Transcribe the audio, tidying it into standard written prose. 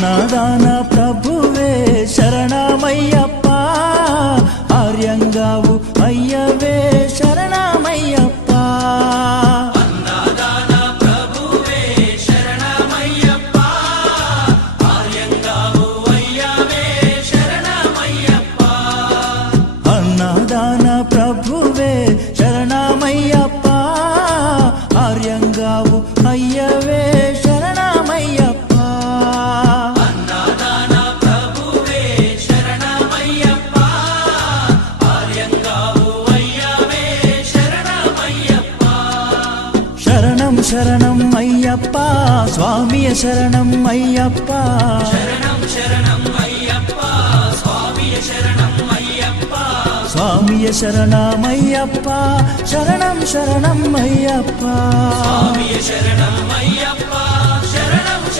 అన్నదాన ప్రభువే శరణమయ్యప్ప, ఆర్యంగావు అయ్యవే శరణమయ్యప్ప. అన్నదాన ప్రభువే శరణమయ్యప్ప, ఆర్యంగావు అయ్యవే శరణమయ్యప్ప. అన్నదాన ప్రభువే శరణమయ్యప్ప, ఆర్యంగావు అయ్యవే శరణమయ్యప్ప. అన్నదాన ప్రభువే శరణమయ్యప్ప, ఆర్యంగావు అయ్యవే శరణమయ్యప్ప. శరణం శరణం అయ్యప్ప, స్వామియ శరణం అయ్యప్ప. శరణం శరణం అయ్యప్ప, స్వామియ శరణం అయ్యప్ప. స్వామియ శరణమయ్యప్ప, శరణం శరణం అయ్యప్ప. స్వామియ శరణం అయ్యప్ప.